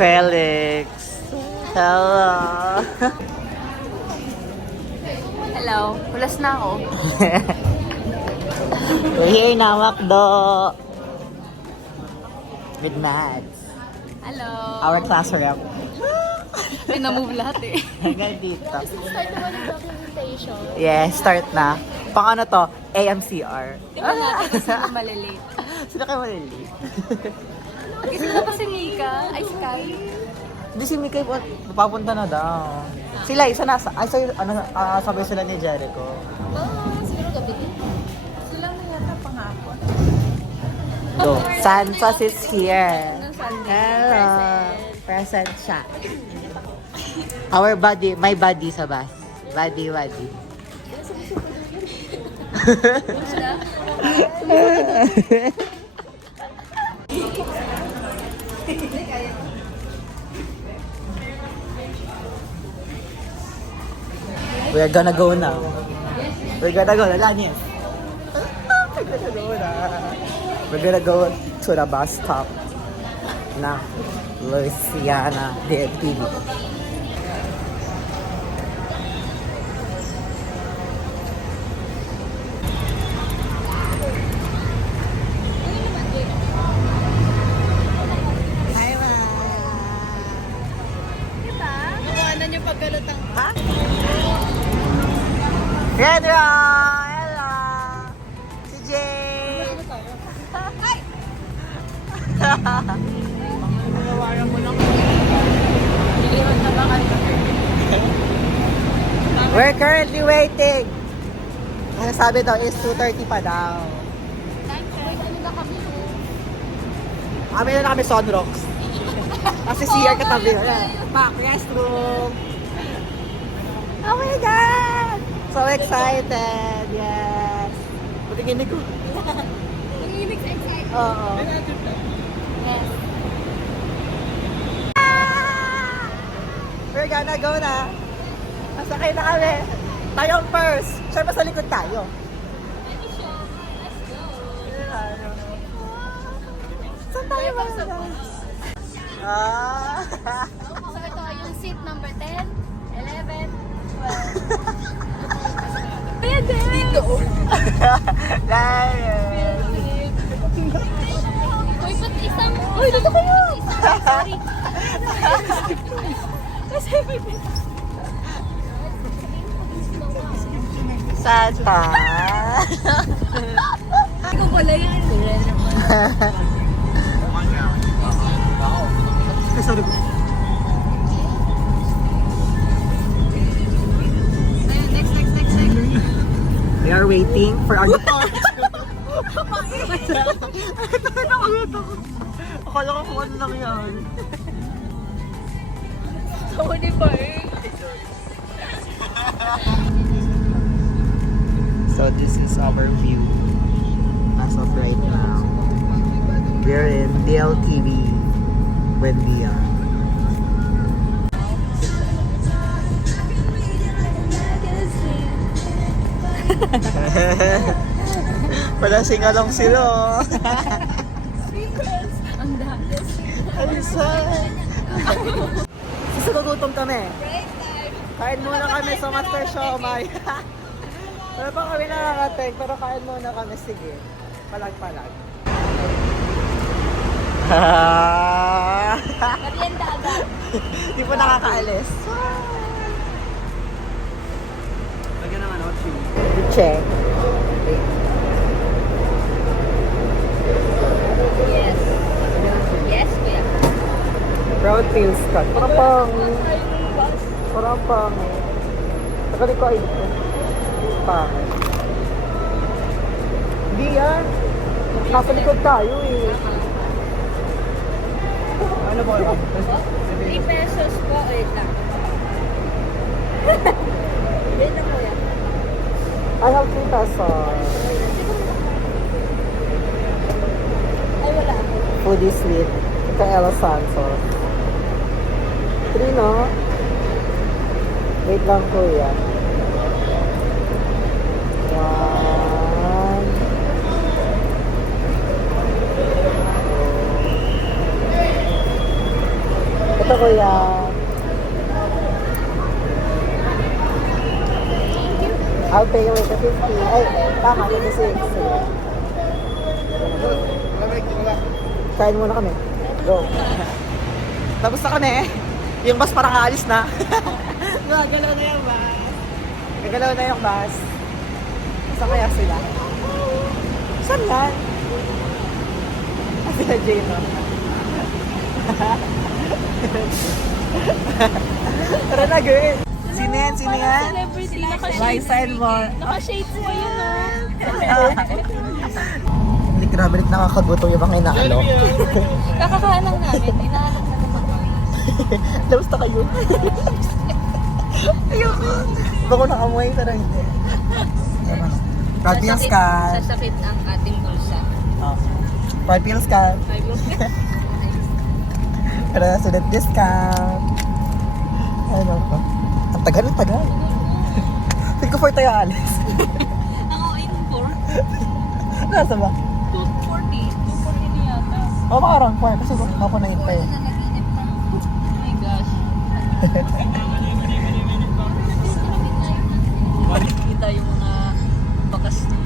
Felix. Hello. Hello. Hulas na ako. We're here na, Macdo. With Mads. Hello. Our class rep. Pinamove lahat eh. Hanggang dito. Start naman yung documentation. Yes, start na. Pang ano to? AMCR. Tingnan natin kung sino malilate. Sino kayo malilate? Ito na pa si Mika. Ay, si Kai. Hindi si Mikay po, papunta na daw. Sila, isa na, sabay sila ni Jericho. Siguro gabi din. Sila mo yata pangako. Go. Sansa is here. Nung Sunday. Hello. Present siya. Our buddy, my buddy sa bus. Buddy. Sila? We're gonna go now. We're gonna go na, Lanies. We're gonna go to the bus stop na Louisiana DLTV. Hi, ma. Diba? Gawanan yung pagkalutang. Ha? Pedro! Hello! Si Jane! Ay! Magawaran mo lang. Iliwan na ba kayo? We're currently waiting. Ang sabi daw is 2:30 pa daw. Wait, ano na kami? Amin na kami Sunrocks. Kasi CR katabi. Pack restroom. Oh my God! So excited! Yes! Patingin ko. Nanginig sa excitement. Oo. Yes. We're gonna go na. Masakay na kami. Tayo ang first. Siyempre sa likod tayo. Saan tayo ba? So ito yung seat number 10, 11, 12. Pwede! Dito! Lion. Uy, ba't isang... Uy, dito kayo! Sorry. Kasi Santa. Ikaw pala yan. Sorry. Next. We are waiting for our... Akala ko kung ano lang yan. Ako ni pa eh. So this is our view as of right now. We're in DLTV Buendia. Wala singalong sila. Ang dami. Susugutom kami. Kain muna kami sa Master Siomai. Wala pa kami nakakatek, pero kain muna kami. Sige. Palag. Merienda agad. Hindi po nakakaalis. Lagyan ng ano, check. Yes. Yes, kuya. Proud feels cut. Parang pang. Tagalit ko ay dito. Pang. Hindi yan. Nasa likod tayo eh. Ano ba? 3 pesos po. Wait lang. Wait lang, kuya. I have 3 pesos. Ay, wala ako. Foodie sweet. Ito Ella Santos. 3, no? Wait lang, kuya. 1, 2, 3. Ito kuya. I'll pay you with the 50. Ay, tama, 26. Kain muna kami. Go. Tapos na kami. Yung bus parang aalis na. Gagalaw na yung bus. Gagalaw na yung bus. Saan kaya sila? Saan yan? Sila Jano. Tara na, girl. Sino yan? Sino yan? Celebrity. Liza and more. Naka-shades mo yun, no? Hindi, grabe rin nakakaguto yung mga inaalok. Kakakain lang namin. Inaanak na naman kami. Labas na kayo. Ayoko. Bako nakamoy pero hindi. Pride pills ka. Sasakit ang ating bulsa. Oh. Pride pills ka. Pero student discount. Ano pa? Ang tagal, ang tagal. Feel ko for tayo alis. Ako, in 4. Nasa ba? 240. 240 na yata. Oo, parang 4 kasi ako na yun pa eh. Na nag-inip na. Oh my gosh. Kita yung mga bakas na.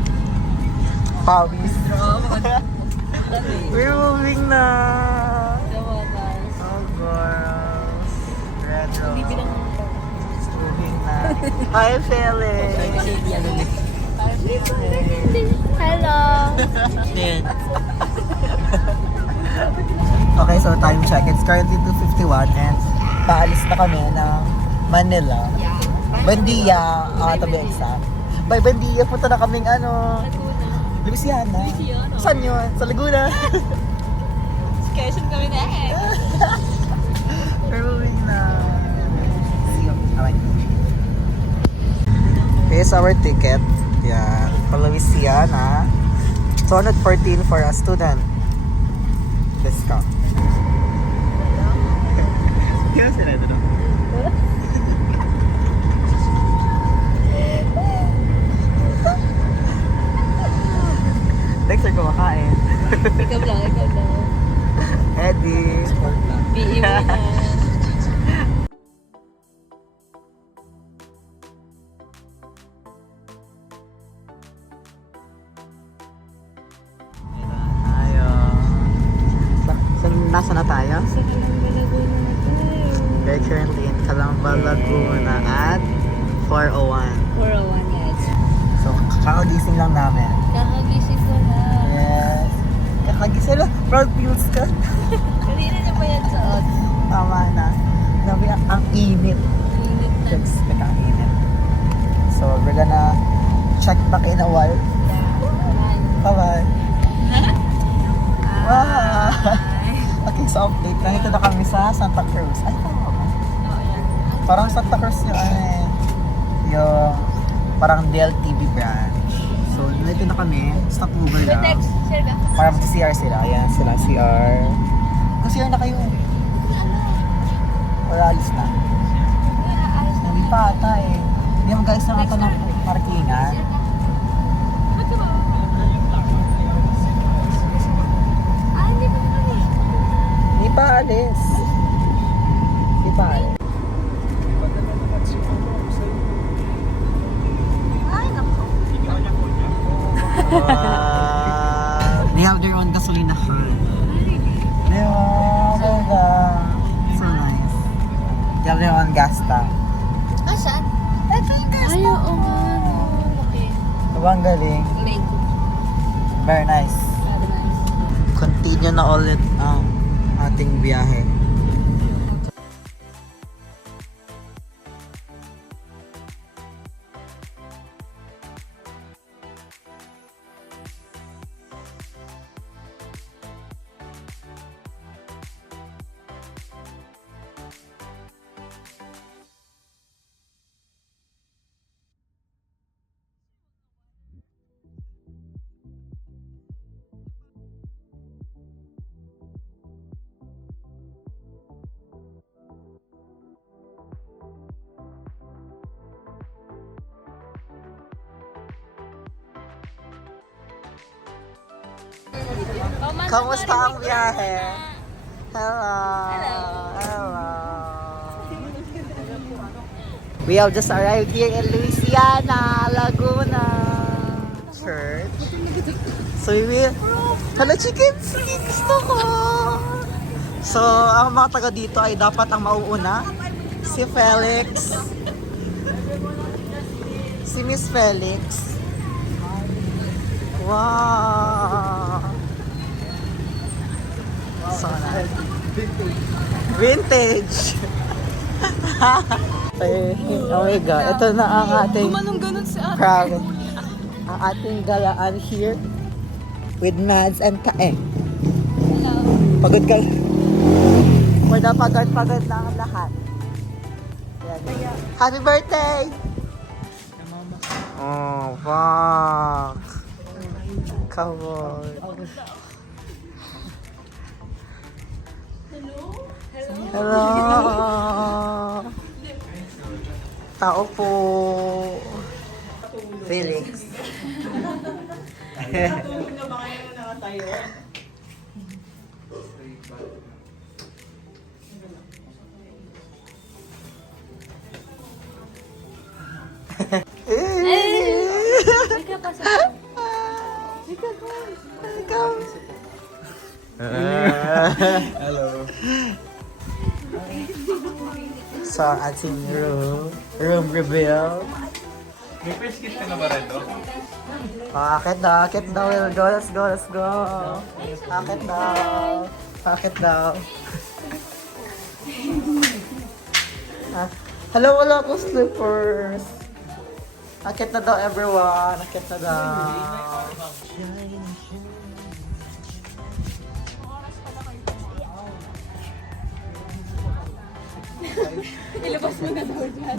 Pawis. Drama. We're moving na. Diba, guys? Oh, girls. Retro. Hindi bilang Moving na. Hi, Felix. Hello! Okay, so time check. It's currently 2:51 and paalis na kami ng Manila. Yeah. Bandia, to be exact. By Bandia, punta na kaming Louisiana. Louisiana. Saan yun? Sa Laguna. Quezon kami na eh. We're moving na. See you. Okay. Here's our ticket. Yeah, for Louisiana. 214 for a student. Discount. Kaya sila ito no? Next are kumakain. Ikaw lang. Eddie. PE mo na. Tayo. Nasa na tayo? We're currently in Calamba, Laguna at 4:01. 401, yes. So, kakagising lang namin. Kakagising ko na. Yes. Kakagising lang. Proud feels ka. Kanina niya pa yan suot. Tama na. Nabi, ang init. Init na. Just ang init. So, we're gonna check back in a while. Bye-bye. Wow. Okay, so update. Nandito na kami sa Santa Cruz. Ay, tama ba? Parang Santa Cruz yung yung parang DLTV branch. So, nandito na kami. Stop over lang. Next, share ka. Para mag-CR sila. Ayan sila, CR. Mag-CR na kayo. Wala, alis na. Hindi pa ata eh. Hindi mo guys na ata ng parkingan. Hindi pa alis. Hindi pa alis. Ay, naku. They have their own gasolinahan. Di ba? Ganda. So nice. They have their own gas tank. Ah, saan? Ito yung gas. Ay, oo nga. Okay. Diba ang galing? Mango. Very nice. Very nice. Continue na ulit ang ating biyahe. Kamusta ang biyahe? Hello. Hello. Hello. We have just arrived here in Louisiana, Laguna. Church. So we will... Hala, chickens! Gusto ko! So, ang mga taga dito ay dapat ang mauuna. Si Felix. Si Miss Felix. Wow! So, vintage! Ay, oh my God. Ito na ang ating crowd. Ang ating galaan here with Mads and Kaeng. Pagod ka. For the pagod na ang lahat. Yan. Happy birthday! Oh, wow! Come on. Hello! Tao po. Felix. Hello. So, ang ating room reveal. May first kiss ka na ba rin, Akit daw, let's go. Akit daw. Hello, wala akong slippers. Akit na daw, everyone. Akit na daw. Ilabas mo na daw dyan.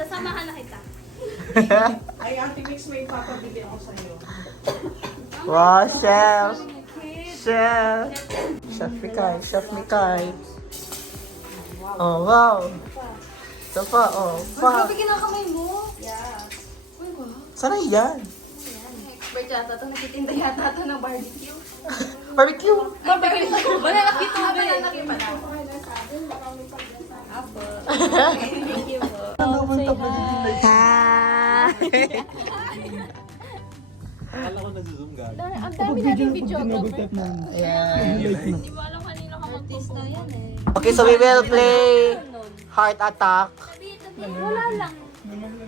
Sasamahan na kita. Ay, Ate Mix, may papabili ako sa'yo. Wow, chef. Chef Mikay. Oh, wow. Ito pa, oh. Grabe kinakamay mo. Sana yan? Expert yata ito. Nagtitinda yata ito ng barbecue. Barbecue. Banana cute mo ba? Banana cute pala. Apo. Thank you po. Hi. Akala ko nag-zoom ka. Ang dami natin video ko. Ayan. Hindi mo alam kanina ka mag-artista yan eh. Okay, so we will play Heart Attack Wala lang.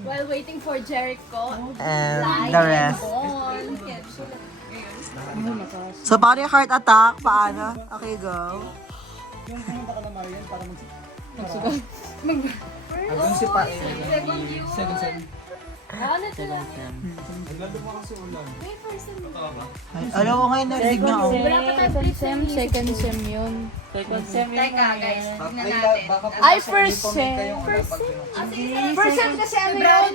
While waiting for Jericho. and the rest. On. So, paano yung Heart Attack? Paano? Okay, go. Yung pumunta ka na Marian para Hanggang si Pa. Second view. Ano ito lang? Naglalo mo kasi ulan. May first sem. Alam mo ngayon, narinig na ako. Wala pa tayo first sem. Second sem yun. Teka guys, tignan natin. Ay, first sem. First sem kasi ano yun?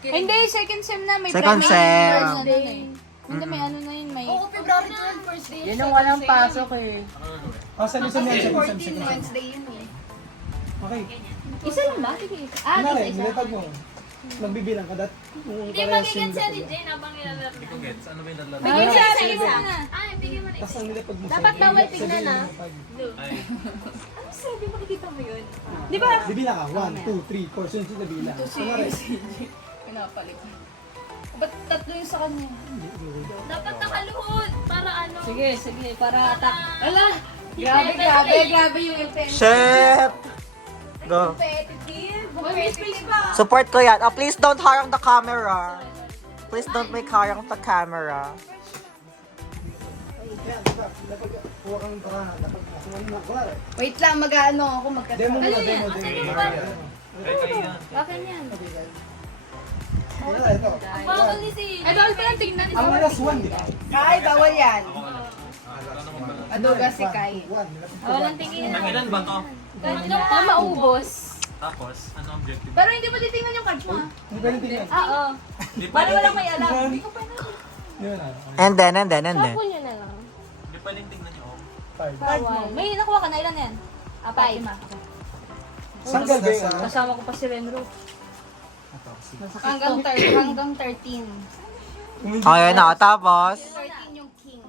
Hindi, second sem na. May Second primary sem. years na dun eh. Hindi, may ano na yun. May... Oo, February 12, first day. Yan yung walang pasok eh. Oh, saan yung Kasi second 14 Wednesday yun eh. Okay. Isa lang ba? Sige. Ah, Kunwari, isa. nilipad mo. Magbibilang ka dat. Hindi magiging sa ni Jane habang nilalaro. Ano ba yung lalaro? Bigyan siya sa isa. Ay, bigyan mo na Tapos isa. ang nilipad mo. Dapat bawal tignan ah. Ay. Ano sabi? Makikita mo yun? Di ba? Bibilang ka. 1, 2, 3, 4. Sunod na bilang. Kunwari. Pinapalit. Ba't tatlo yung sa kanya? Dapat nakaluhod para ano. Sige, para atak. Ala! Grabe yung effect. Chef! Go. Competitive. Competitive pa. Support ko yan. Oh, please don't harang the camera. Please don't make harang the camera. Yan, dapat kuha kang para. Dapat kuha na. Kunwari. Wait lang, mag-ano ako Demo magkatawa. muna, demo. Bakit yan? Ito. Ang bawal ni si... Ay, bawal pa lang tignan ni Ang last one, di ba? Ay, bawal yan. Adoga si Kai. Walang tingin. Ilan ba to? Ano maubos? Tapos, ano ang objective? Pero hindi mo titingnan yung cards mo ha? Hindi pwede tingnan. Oo. Di pa Para walang may alam. Hindi ko pa na. Yun na. And then. Shuffle nyo na lang. Di pwedeng tingnan niyo. 5. Bawal. May nakuha ka na, ilan yan? Apat, 5. Saan gagawin? Kasama ko pa si Renro. Hanggang 13. Okay na. Tapos, 13 yung king.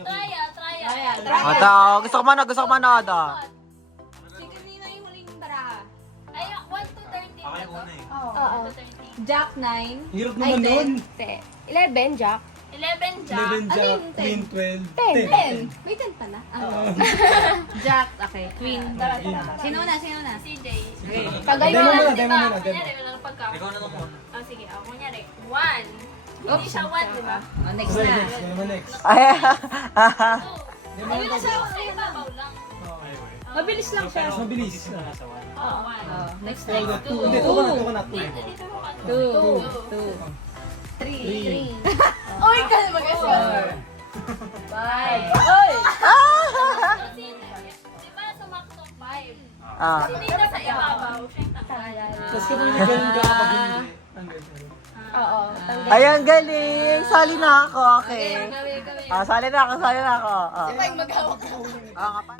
Trial. Ata, gusto ko manood ah. Si kanina yung huling baraha. Ay, 1 to 13 Ako na yung to. una eh. Oo. 1 to 13. Jack 9. Hirap naman nun. 11, Jack. 11 Jack. 11 Jack, Ano yung Queen 12, 10. 10. May 10 pala. Jack, okay. Queen. Sino na? CJ. Kagayon. Demo muna, demo muna, demo. Kunyari, walang pagka. Ikaw na lang muna. Oh, sige. Oh, kunyari. 1. Hindi siya 1, di ba? Oh, next Okay, na. next. Ano naman next? Ay, 2. Ayun na siya. Sa ibabaw lang. Mabilis lang siya. Mas mabilis. Oh, 1. Oh, next Well, na. two. Hindi, two ka na, two. Dito ko ka. 2. 3. Oy, ka mag-asal. 5. Oy! Kasi, di ba sumakto 5? ah. Hindi na sa ibabaw. Siya yung tanggal. Tapos kapag may ganun ka kapag hindi. Ang ganun. Oo. Ay, ang galing. Sali na ako, okay. Gawin. Ah, sali na ako. Ah. Maghawak ka. Ah, nga pa.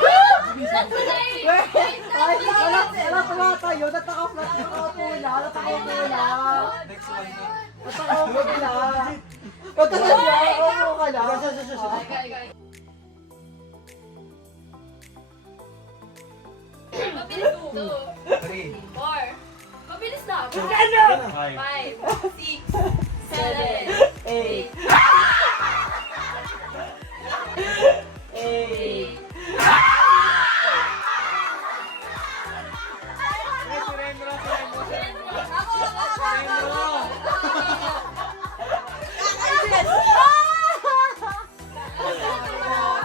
Wala tayo. Natakaplat yung kapula. Next one na. Mabilis 2. 3. 4. Mabilis na. 5. 5. 6. 7. 8.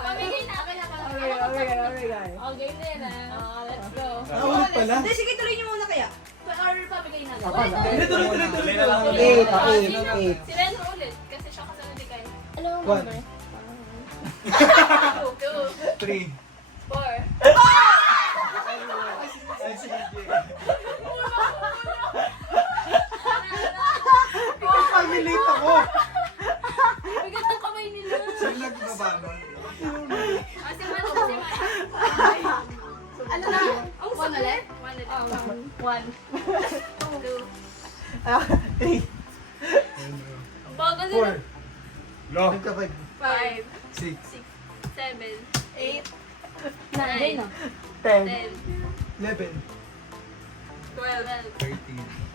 Pamigay na. Okay din ah. Let's go. Nakaulit pala. Hindi, sige, tuloy niyo muna kaya. Or pamigay na. Hindi, tuloy. Tuloy na lang. 8. Si Renzo ulit. Kasi siya kasunod ni Kyle. 1. 2. 3. 4. Pag-relate ako. Bigat ang kamay nila. Sino nagbabangon? Si Man. Ano na? Ang ulit? 1 2. Bago nila. 4. Lock. 5. 6. 7. 8. Nandiyan, no? 10. 11. 12. 13.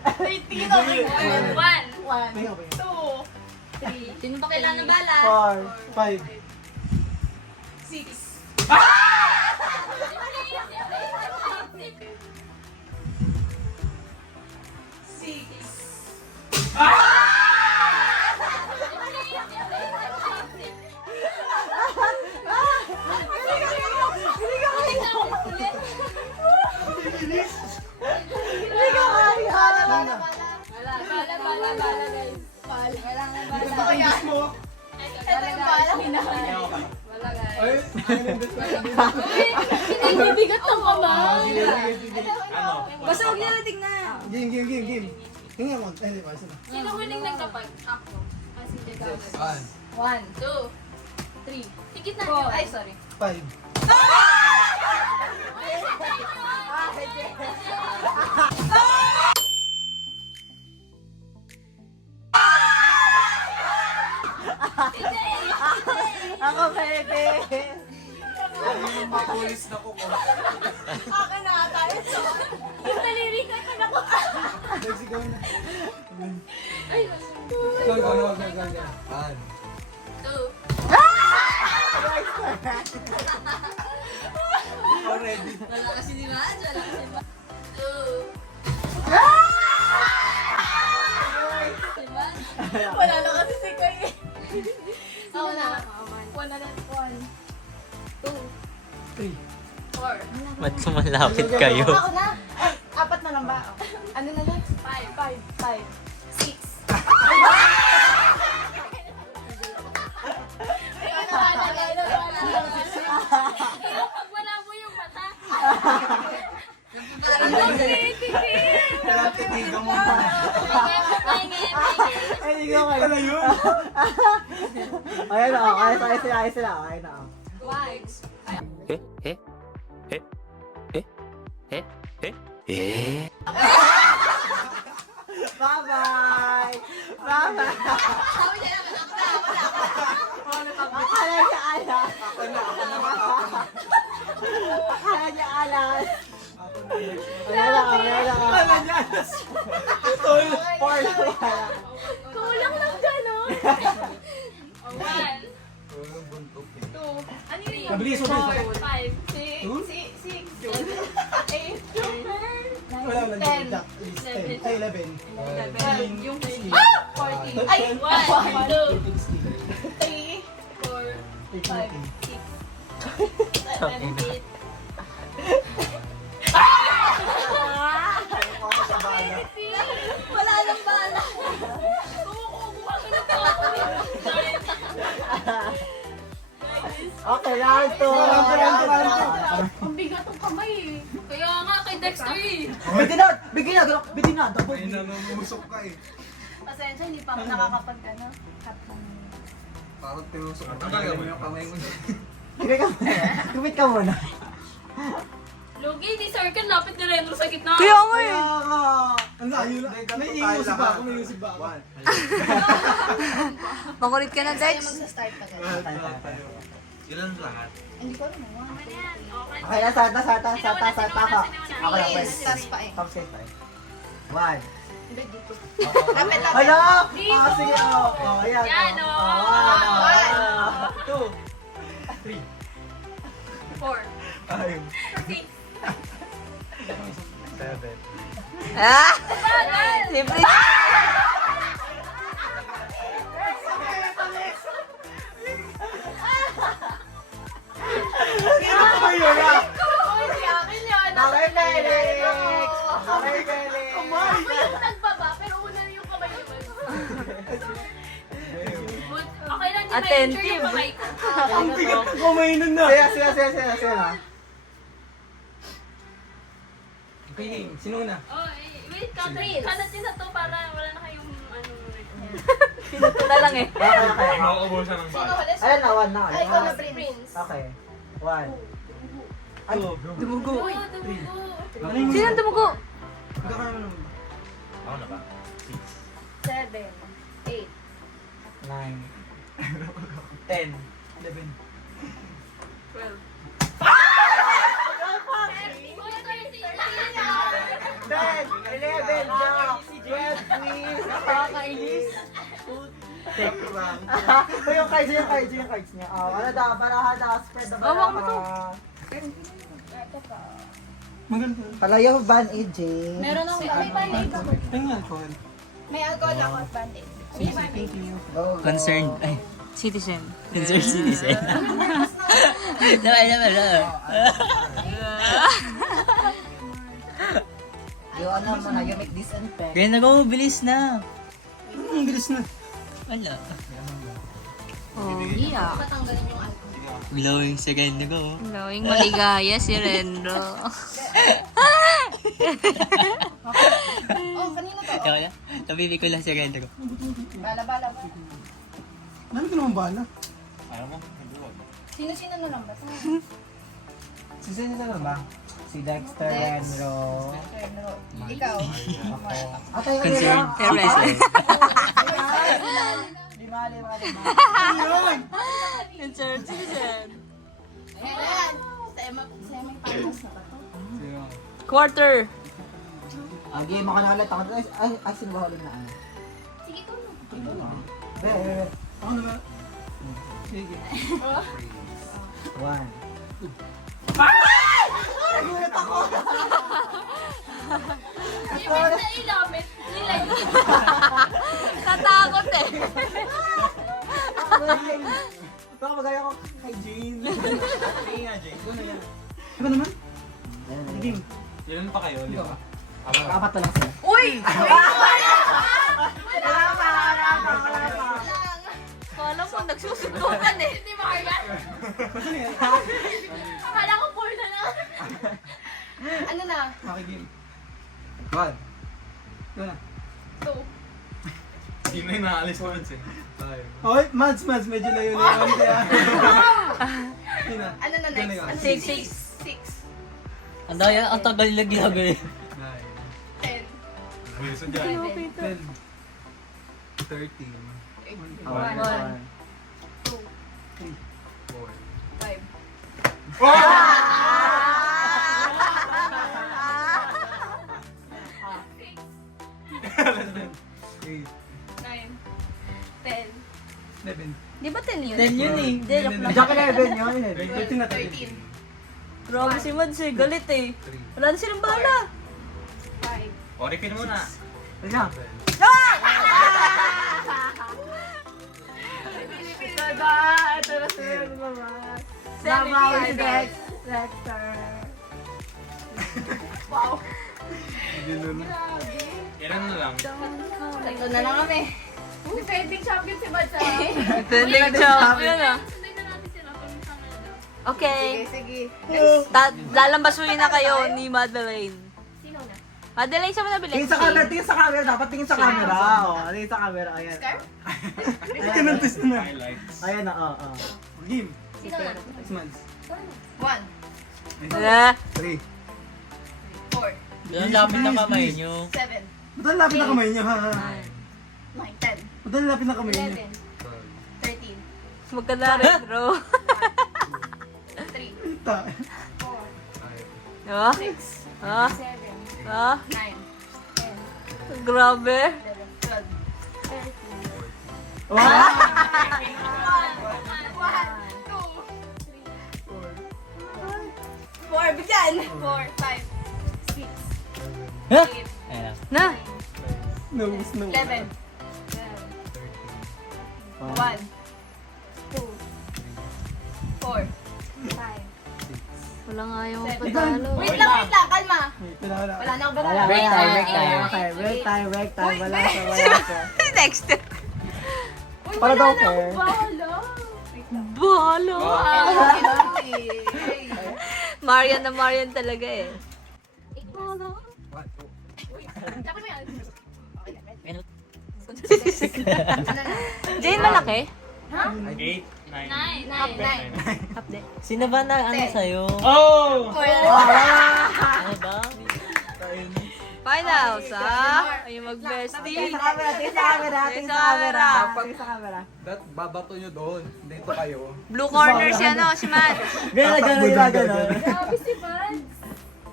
1. May nga ba yun? 2. 3. Sino ba kailangan bala? 5. 6. Ay, Bigat ng kamay. Ano? Basta huwag niya nating na. Game. Hinga mo. Ay, hindi pa. Isa na. Sino huling nagkapag? Ako. Si Jagabas. 1. 2. 3. Tikit na. 4. Ay, sorry. 5. Ako, Pepe. Makulis na ko. Yung daliri ko, ito na ko. Let's go na. Ay, Go. 2. Already. Wala kasi ni Raj. Wala kasi ni 2. Wala na kasi si Koy. Ako na. 1 na lang. 1. 2. 3. 4. Ba't sumalapit kayo? Ako na. Apat na lang ba? Ano na lang? 5. 6. Pag wala mo yung mata. Kailangan titigan mo. Ay, hindi ko kayo. Ano yun? Ayun na, ayos sila. Ayun na. Bye-bye! Bye-bye! Sabi niya naman, ako na, wala. Akala niya alas. Akala niya alas. Wala ka. Akala niya alas. Four na wala. Kulang lang dyan, oh. 1, 2, ano yun? Mabilis, mabilis. 4, 5, 6, 7, 8, 9, Wala, wala. 10, Jack, at least 10. Ay, 11. 12, yung 14. 14. Ay, 1, 2, 3, 4, 5, 6, 7, 8. Wala nang bala. Kumukuha ka na po. Okay, round 2. Ang bigat ng kamay eh. Kaya nga kay Dexter eh. Bigyan na. Double Ay, namumusok ka eh. Pasensya, hindi pa ako nakakapag ano. Cut ng... Parang tinusok ka. Talaga mo yung kamay mo. Kumit ka muna. Lugi, di circle, lapit ni Renro sa gitna. Kaya nga eh. Ang layo na. May iusip ba ako? May iusip ba ako? Makulit ka na, Dex. Magsa-start pa tayo. Ilan lahat? Hindi ko alam. Okay na, start na. Ako. Ako lang, Yes, first. tas pa eh. Top set tayo. 1. Hindi, dito. Lapit. Hala! Sige, ayan. Yan, oh. 1. 2. 4, 5, 6, 7. Ah! Siyempre. Uy, si akin yan. Okay, Felix! Okay, Felix! Ako yung nagbaba, pero una yung kamay naman. Okay lang, di Attentive. ma-injure yung kamay ko. Ang bigat ng kamay nun na. Sige na. Okay, game. Sino na? Oh, wait, Catherine. Kalat din sa to para wala na kayong ano. Pinuto na lang eh. Okay. Makakaubusan ng Sino bala. ulit? Ayan na, 1 na. Ay, ikaw na, Prince. Okay. 1. Ay, Dumugo. Uy, dumugo. Sino ang dumugo? Magkakaroon naman. Ako na ba? 7, 8, 9. 10. 11. 12. 10, 11, Jack, 12, please. Nakakainis. Ito yung cards niya. Ano daw, para spread the Hawak mo to. Maganda. Palayaw ban AJ. Meron akong may band-aid ako. Ang alcohol. May alcohol ako at band-aid. Thank you. Go. Concerned. Ay, Citizen. concerned citizen. Naman. Yung ano mo na, you make disinfect. Kaya nag bilis na. Ang bilis na. Wala. Oh, yeah. Patanggalin yung alcohol. Glowing second ko. Glowing maligaya si Renro. Oh, kanina to. Kaya, tabibi ko lang second ko. Bala. Dami ko naman bala. Ayaw mo? Nagbuwag. Sino-sino na lang ba? Sino na ba? Si Dexter, Renro. Ikaw. At ayun Concerned. lang. Teresa. Lima. Concerned citizen. Ayan. Semi-finals na ba to? Quarter. Game ako na ulit. Ay, sino ba ulit na ano? Sige, ikaw na. Be. Ako naman. Sige. 1. Ibig na ilamit. Nilay. Natakot eh. Baka magaya ko kay Jane. Sige nga, Jay. Ano naman? Game. Ilan pa kayo? Ikaw. Apat na lang sila. Uy! Wala pa. Kala mo, nagsusundukan eh. Hindi mo kaya? Akala ko 4 na lang. Ano na? Okay, game. 1. Ikaw na. 2. Sino yung naalis ko eh? 5. Okay, Mads, medyo layo na yun. Kaya. Yun na. Ano na next? Ikaw na. Ano 6. 6. Ang daya, ang tagal na ginagawa. 9. 10. Bilisan dyan. 13. 1, 2, 4. 5. Eight. 9, 10. 11. Di ba 10 yun? 10 yun eh. Hindi, joke lang. Diyan ka 11 yun. 13 na 13. Grabe si Mads eh. Galit eh. 3. Wala na silang bala. 5. Oripin muna. Ayan. Ito na. Ito na sila naman. Nabawi si Dex. Dexter. Wow. Ilan na lang? Ito na lang kami. Defending champion si Mads. Tending champion ah. Sunday na natin sila kung saan na daw. Okay. Sige. Lalambasuin na kayo ni Madeline. Sino na? Madeline, saan mo nabili? Tingin sa camera, tingin sa camera. Dapat tingin sa camera. Oo, tingin sa camera. Ayan. Scar? Kinantis na. Highlights. Ayan na, oo. Game. Sino na? 6 months. 1, Ah, 3. 4, Ang lapit ng kamay nyo. 7, Ba't ang lapit na kamay niya, ha? 9, 10, Ba't ang lapit na kamay niya? 11, 13, Huwag ka na retro. 3, Ta. 4, Ah? 6, Ah? 7, Ah? 9, 10, Grabe. 11, 12, 13. Wow! 4, bigyan! 4, 5, 6, Huh? 8, Ayan. Na. No, no. 11, 1, 2, 4, 5, Wala nga yung 7. patalo. Wait lang, kalma. Wala. Wala na akong Wala, batalo. break time, break time. Okay, break time, break time. Wala ka, wala ka. Next. Uy, Para wala daw na akong fair. bahala. Balo. Okay. Marian na Marian talaga eh. Dapat may ano. Jane, malaki? 8, 9. 9. Update. Sino ba na ano sa'yo? Oh! Ano ba? Finals, ha? Ay, mag-bestie. Tingin sa camera, tingin sa camera, tingin sa camera. Tingin sa camera. Babato nyo doon. Dito kayo. Blue corner si ano, si Matt. Gano'n, gano'n, gano'n. Grabe si Vance.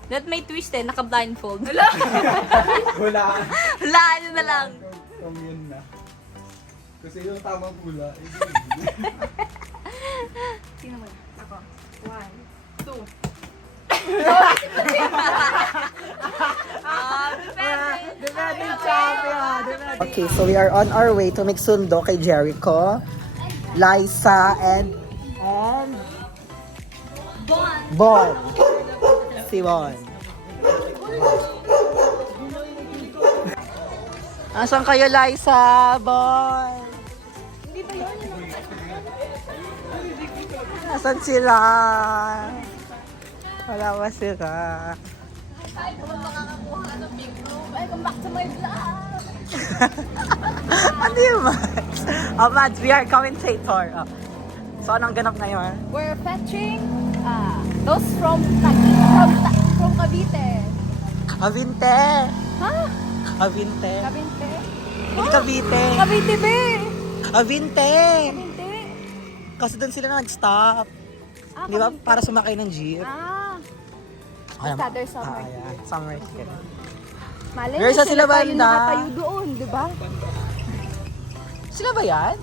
That may twist eh, naka-blindfold. Wala. Wala, ano na lang. Yun na. Kasi yung tamang pula. Sino mo? Ako. 1, 2. Defending champion! Okay, so we are on our way to Mixundo kay Jericho, Liza, and Bon. Si Bon. Asan kayo, Liza? Bon. Asan sila? Wala ba sila? Ay, kung makakakuha ka ng big room. Ay, come back to my vlog. Ano yung Mads? Oh, Mads, we are commentator. Oh. So, anong ganap ngayon? We're fetching those from Cavite. Avinte! Ha? Avinte. Cavite? Hindi Cavite. Cavite, be! Avinte! Cavite? Kasi doon sila nag-stop. Di ba? Para sumakay ng jeep. Ah, basta there's summer. Ayan. Summer ticket. Malay Where's mo, sila tayo banda? nakatayo doon, di ba? Sila ba yan?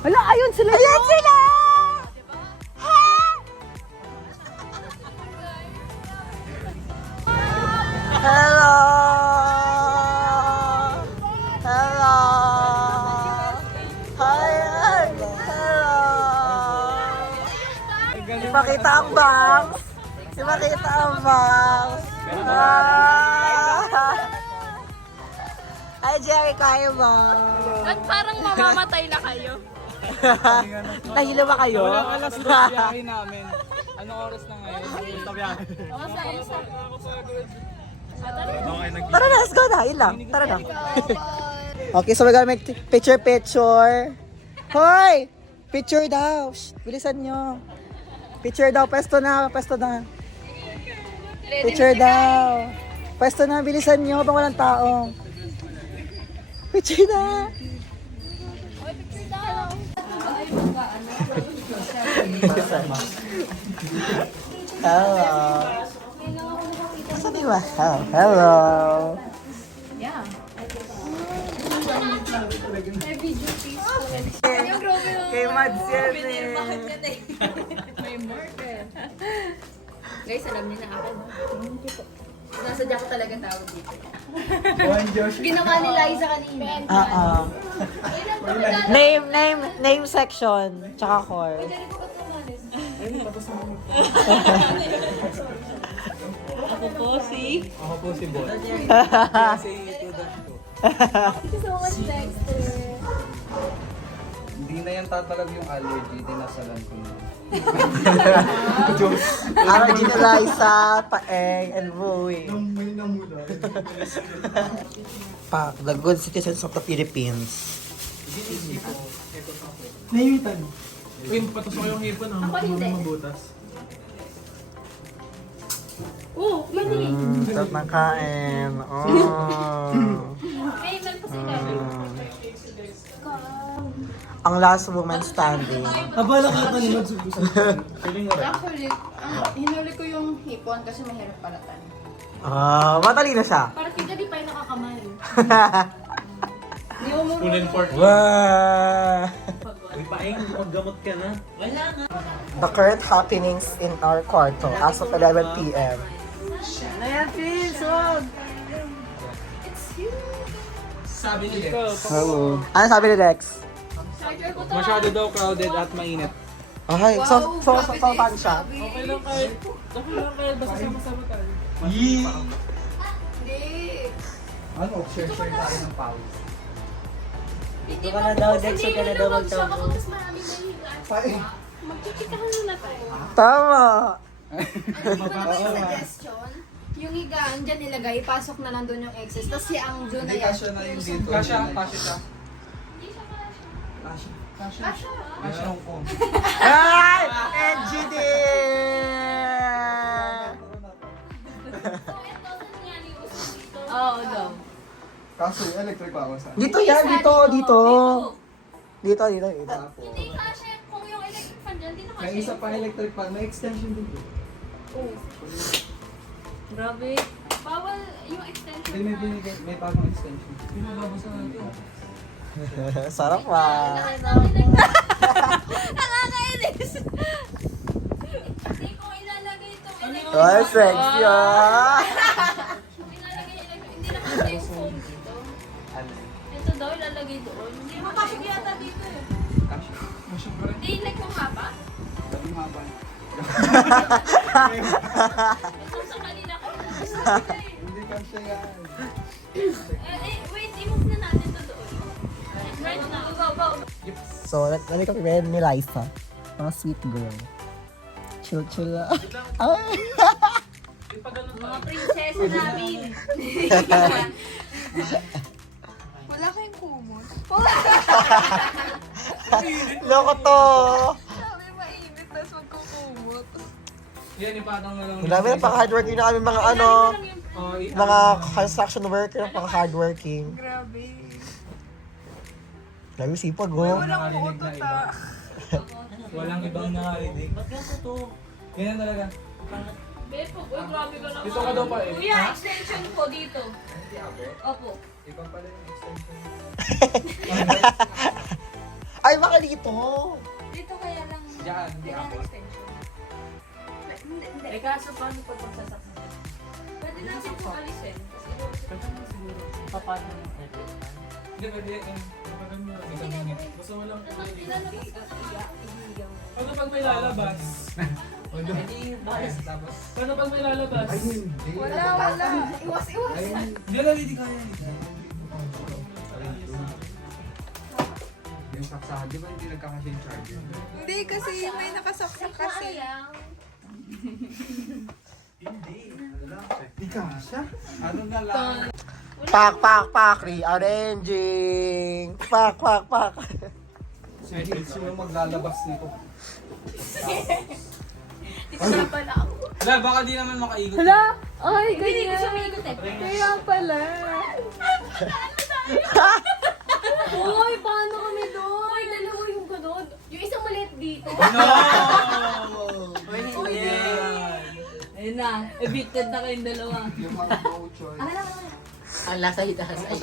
Wala, ayun sila. Ayan sila! Ha! Hello! Hello! Hi! Hello! Ipakita ang box! Ipakita ang box! Hi, Jerry, kaya mo? Ba't parang mamamatay na kayo? Nahilo ba kayo? Alas 2 biyahe namin. Anong oras na ngayon? Tara na, let's go na. Yun lang. Tara na. Okay, so we're gonna make picture. Hoy! Picture daw. Shh, bilisan nyo. Picture daw. Pesto na. Picture daw. Pwesto na, bilisan nyo habang walang tao. Picture na! Hello! Saan di ba? Hello! Yeah. May video piece ko. Yung grabe yung Kay Mads yan eh! may marker. Guys, alam niyo na ako. Nasadya ko talaga tawag dito. Ginawa ni Liza kanina. Name section, tsaka core. Ako po si... Ako po si Bon. Thank you so much, Dexter. Hindi na yan tatalab yung allergy, tinasalan ko na. Allergy ni Liza, Paeng, and Bowie. May namula. Pa, the good citizens of the Philippines. Naimitan. Uy, patusok yung hipon ah. Ako hindi. Mabutas. Oh, yun eh. Sarap ng kain. Oh. May email pa sila. Ang last woman standing. Abala ka ka ni Mads. Actually, hinuli ko yung hipon kasi mahirap palatan. Matalino siya. Para si Daddy pa yung nakakamay. Hindi mo Full and pork. Wow! Uy, paing, maggamot ka na. The current happenings in our kwarto as of 11 p.m. Sabi ni Lex. Ano sabi ni Lex? Charger ko to. Masyado daw crowded at mainit. Okay, so paano siya? Okay lang kahit basta sama-sama tayo. Hindi. Ano, share tayo ng pawis. Dito ka na daw, Dex. Huwag ka na daw magtawag. Mas maraming mahihigaan. Magkikikahan muna tayo. Tama! Suggestion, yung higaan dyan ilagay, ipasok na nandun yung excess. Tapos ang doon na Hindi, yan. kasya na yung dito. Kasha siya. Kasya ko. Ay! NGD! Oo, daw. Kaso yung electric pa ako sa... Dito yan, dito. Dito. Hindi kasi kung yung electric fan dyan, hindi na May isa pa electric pa, may extension dito. Grabe. Bawal yung extension Hindi, may binigay, may bagong extension. Pinababasa natin. Sarap pa. Nakakainis. Hindi ko ilalagay itong electric. Ay, sexy ah! Kung ilalagay yung electric, hindi na kasi yung foam dito. Ito daw ilalagay doon. Hindi mo kasi yata dito eh. Kasya pa rin. Hindi, like yung haba. Labing haba. Ito sa kanila ko. Hindi kasya yan. Wait, i-move na natin to doon. Right now. Go. So, nari kami rin ni Liza. Mga sweet girl. Chill lang. Ay! Mga prinsesa namin. Wala kayong kumot. Loko to! Sabi mainit, tapos magkukumot. Yan, ipatang na lang. Grabe, napaka-hardworking na kami mga mga construction worker, napaka-hardworking. Grabe. Grabe, sipag oh. Walang kutot ah. Walang ibang nakarinig. Ba't yan to? Ganyan talaga. Bepo, grabe ka naman. Dito ka daw pa eh. Kuya, extension ko dito. Opo. Ikaw pala yung extension. Ay, baka dito! Dito kaya lang. Diyan, hindi Kailangan ako. extension. Hindi. Eh kaso paano pag magsasaksak? Pwede natin po alisin. Kasi Paano yung network? Hindi, pwede yan. Kapag mo, hindi ka minit. Basta walang ilalabas ko. Paano pag may lalabas? Tapos, Paano pag may lalabas? ay hindi. Wala. Iwas. Ayun. Hindi na, hindi kaya. Yung saksahan, di ba hindi nagkakasya yung charger? Hindi kasi may nakasaksak kasi. Di kasya? Ano na lang? Pak! Rearranging! Pak! Sino yung maglalabas nito? Isa pala ako. Wala, baka di naman makaikot. Ay, ganyan. Hindi ko siya maikot eh. Kaya pala. Uy, paano kami doon? Uy, dalawa yung ganun. Yung isang maliit dito. Ayun na, evicted na kayong dalawa. Yung mga voucher. Ang lasa itaas ay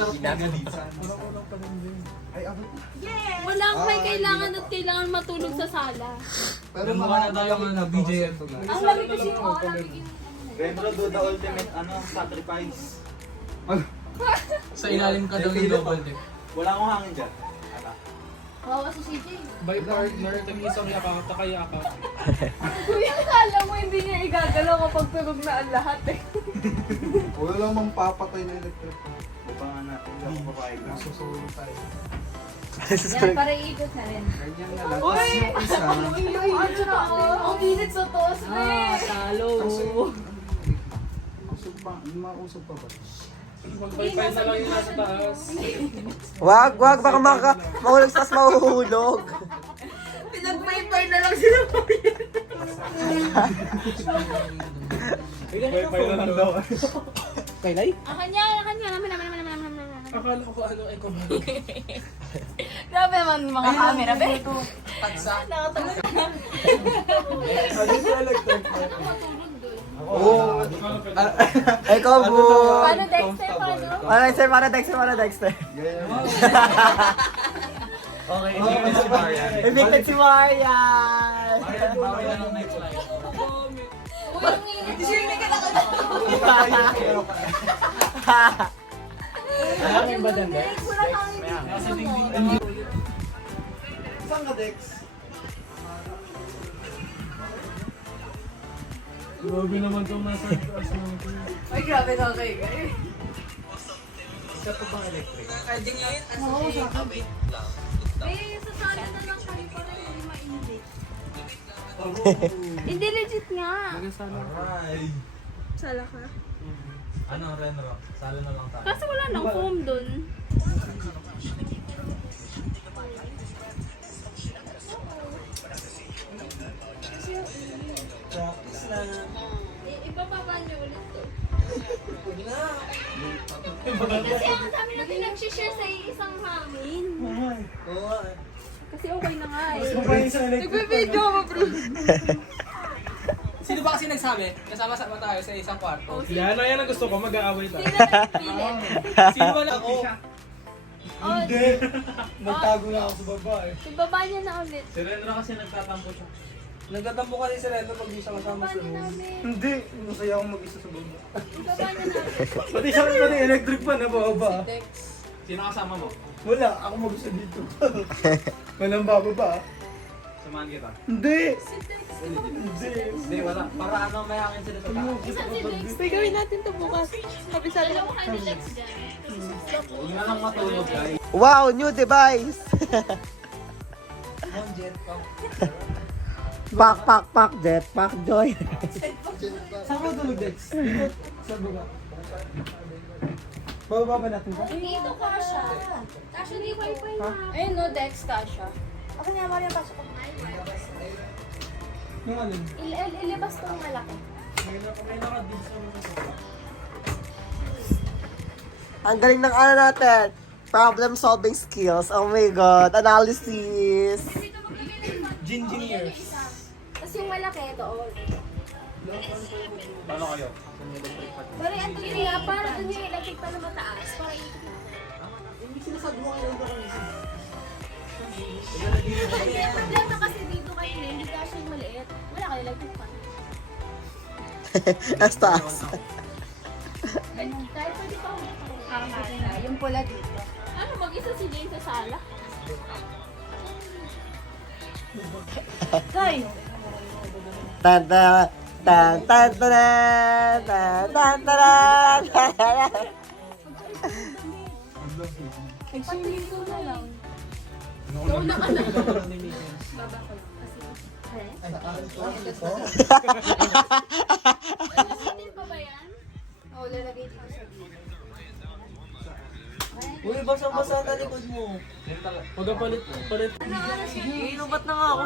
Ay, ako. Wala akong may kailangan at kailangan matulog sa sala. Pero Yung mga na tayo mga BJF. Ang lamig kasi yung lamig yung... Remember do the ultimate sacrifice. Sa ilalim ka daw yung double deck. Wala akong hangin dyan. Kawawa si CJ. By partner, tag-isang yakap, takayakap. Kuya, kala mo hindi niya igagalaw kapag tulog na ang lahat eh. Wala lang mang papatay na electric. Baba nga natin, hindi ako papayag na. Nasusulo tayo. Yan, para iikot na rin. Ganyan na lang. Tapos yung isa. Ang init sa toast na eh. Talo. Usog pa. Mausog pa ba? Mag-bye-bye na lang yung nasa taas. Wag, baka mahulog sa mahuhulog. Pinag-pay na lang sila. Bye-bye na lang daw. Kailay? Akan niya. Naman. Akala ko ano, eco bag. Grabe naman mga camera, be. Oo. Ikaw, bu. Paano Dexter? Para Dexter. Ganyan. Okay, hindi si Marian. Evicted si Marian. Bawal na ng nightlife. Uy, ang init. Ang ba dyan, Dex? Wala kang init. Saan ka, Dex? Grabe naman itong nasa taas natin. Ay, grabe na kayo, guys. Isa pa bang electric? Eh, sa sala na lang kami para hindi mainit. Hindi legit nga. Aray. Sala ka. Ano, Renro? Salo na lang tayo. Kasi wala nang foam dun. Practice na. Ibababa niyo ulit to. Kasi ang dami na pinag-share sa isang hangin. Oo. Kasi okay na nga eh. Nagbe-video mo, bro. Sino ba kasi nagsabi? Kasama-sama tayo sa isang kwarto. Yan ang gusto ko, mag-aaway tayo. Sino nagpilit? Sino ba na ako? Hindi. Nagtago na ako sa baba eh. Ibaba niya na ulit. Si Renro kasi nagtatampo siya. Nagtatampo ka rin si Reno pag di siya kasama Ibaba sa niya na room. ulit. Hindi. Masaya akong mag-isa sa baba. Ibaba niya na ulit. Pati siya pati electric pa na baba. Sino kasama mo? Wala. Ako mag-isa dito. Walang bababa. Samahan kita. Hindi. Hindi, wala. Para ano, may hangin sila sa taas. Isang si Lex. May gawin natin to bukas. Kabisado Dalawa kayo ni Lex dyan. Huwag na lang matulog, guys. Wow, new device. Pak, jetpack, joy. Saan ka tulog, Dex? Dito. Sa baba. Bababa ba natin ba? Dito ka siya. Kasha ni wifi na. Ayun no, Dex, Kasha. Ako niya, Maria, pasok ako. Yung ano? Ilabas tong malaki. Ang galing ng ano natin. Problem solving skills. Oh my God. Analysis. Dito maglagay ng Engineers. Tapos yung malaki, doon. Paano kayo? Pero andun niya, para dun yung electric pa na mataas. Para ikot na. Kaya problema kasi dito kayo, hindi kasi yung maliit. Wala kayo electric pa. Estas. Dahil pwede pa ako yung pula dito. Ano, mag-isa si Jane sa sala? Tay! Tan tan tan tan tan tan tan tan tan. Pag-swimming pool na lang. Nauna ka na. Baba ko lang. Kasi... Ano pa ba yan? Oo, lalagay dito sa dito. Uy, basang-basa na likod mo. Pagkapalit. Ano, Inubat na nga ako.